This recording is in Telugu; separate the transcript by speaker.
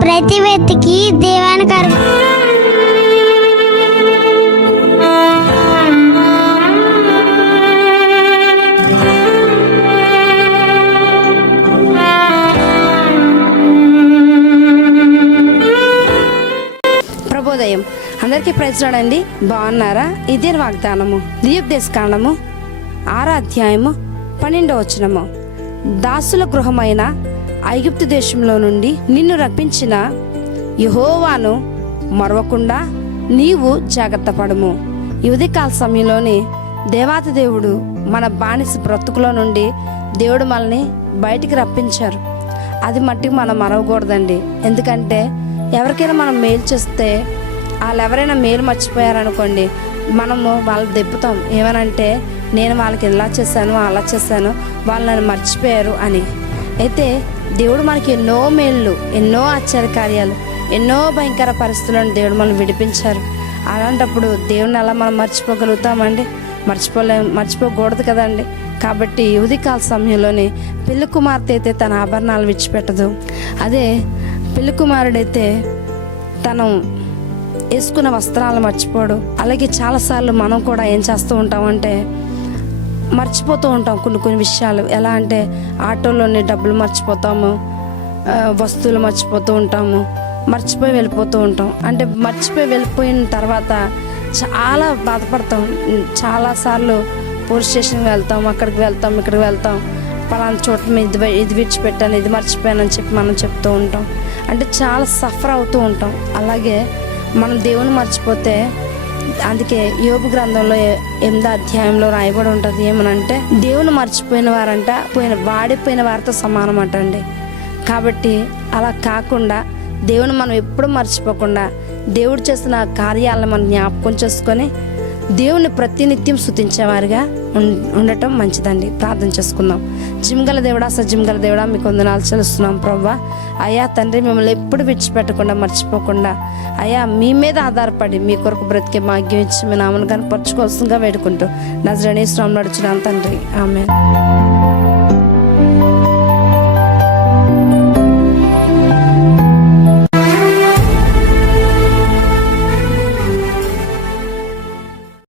Speaker 1: ప్రతి వ్యక్తికి దేవానికి అర్ప
Speaker 2: ప్రభోదయం అందరికీ ప్రజలాడండి బాగున్నారా? ఇదే వాగ్దానము. దియోపదేశ కాండము ఆరాధ్యాయము పన్నెండో పన్నెండవ వచనము. దాసుల గృహమైన ఐగుప్తు దేశంలో నుండి నిన్ను రప్పించిన యహోవాను మరవకుండా నీవు జాగ్రత్త పడము. ఈ సమయంలోనే సమయంలోని దేవాతి దేవుడు మన బానిస బ్రతుకులో నుండి దేవుడు మనల్ని బయటికి రప్పించారు. అది మట్టికి మనం మరవకూడదండి ఎందుకంటే ఎవరికైనా మనం మేలు చేస్తే వాళ్ళు ఎవరైనా మేలు మర్చిపోయారనుకోండి మనము వాళ్ళు దెప్పుతాం ఏమనంటే నేను వాళ్ళకి ఇలా చేశాను అలా చేశాను వాళ్ళు నన్ను మర్చిపోయారు అని. అయితే దేవుడు మనకి ఎన్నో మేళ్ళు ఎన్నో ఆశ్చర్య కార్యాలు ఎన్నో భయంకర పరిస్థితులను దేవుడు మనం విడిపించారు. అలాంటప్పుడు దేవుని అలా మనం మర్చిపోగలుగుతామండి? మర్చిపోలే మర్చిపోకూడదు కదండి? కాబట్టి ఉదయకాల సమయంలోనే పెళ్ళి కుమార్తె అయితే తన ఆభరణాలు విడిచిపెట్టదు. అదే పెళ్ళి కుమారుడైతే తను వేసుకున్న వస్త్రాలు మర్చిపోడు. అలాగే చాలాసార్లు మనం కూడా ఏం చేస్తూ ఉంటామంటే మర్చిపోతూ ఉంటాం కొన్ని కొన్ని విషయాలు. ఎలా అంటే ఆటోలోనే డబ్బులు మర్చిపోతాము వస్తువులు మర్చిపోతూ ఉంటాము మర్చిపోయి వెళ్ళిపోతూ ఉంటాం. అంటే మర్చిపోయి వెళ్ళిపోయిన తర్వాత చాలా బాధపడతాం. చాలాసార్లు పోలీస్ స్టేషన్కి వెళ్తాం అక్కడికి వెళ్తాం ఇక్కడికి వెళ్తాం. పలానా చోట ఇది ఇది విడిచిపెట్టాను ఇది మర్చిపోయానని చెప్పి మనం చెప్తూ ఉంటాం. అంటే చాలా సఫర్ అవుతూ ఉంటాం. అలాగే మనం దేవుని మర్చిపోతే అందుకే యోగు గ్రంథంలో ఎనిమిదో అధ్యాయంలో రాయబడి ఉంటుంది ఏమనంటే దేవుని మర్చిపోయిన వారంట పోయిన వాడిపోయిన వారితో సమానం అంటండి కాబట్టి అలా కాకుండా దేవుని మనం ఎప్పుడు మర్చిపోకుండా దేవుడు చేసిన కార్యాలను మనం జ్ఞాపకం చేసుకొని దేవుని ప్రతినిత్యం స్థుతించేవారుగా ఉం- ఉండటం మంచిదండి. ప్రార్థన చేసుకుందాం. జిమ్గల దేవుడా సజిమ్గల దేవుడా మీకు వందనాలు చెల్లిస్తున్నాం ప్రవ్వా. అయ్యా తండ్రి మిమ్మల్ని ఎప్పుడు విడిచిపెట్టకుండా మర్చిపోకుండా అయ్యా మీ మీద ఆధారపడి మీ కొరకు బ్రతికే భాగ్యం ఇచ్చి మీ నామను కనపరచుకోవాల్సిందిగా వేడుకుంటూ నజరణీశ్వరం నడుచున్నాను తండ్రి. ఆమె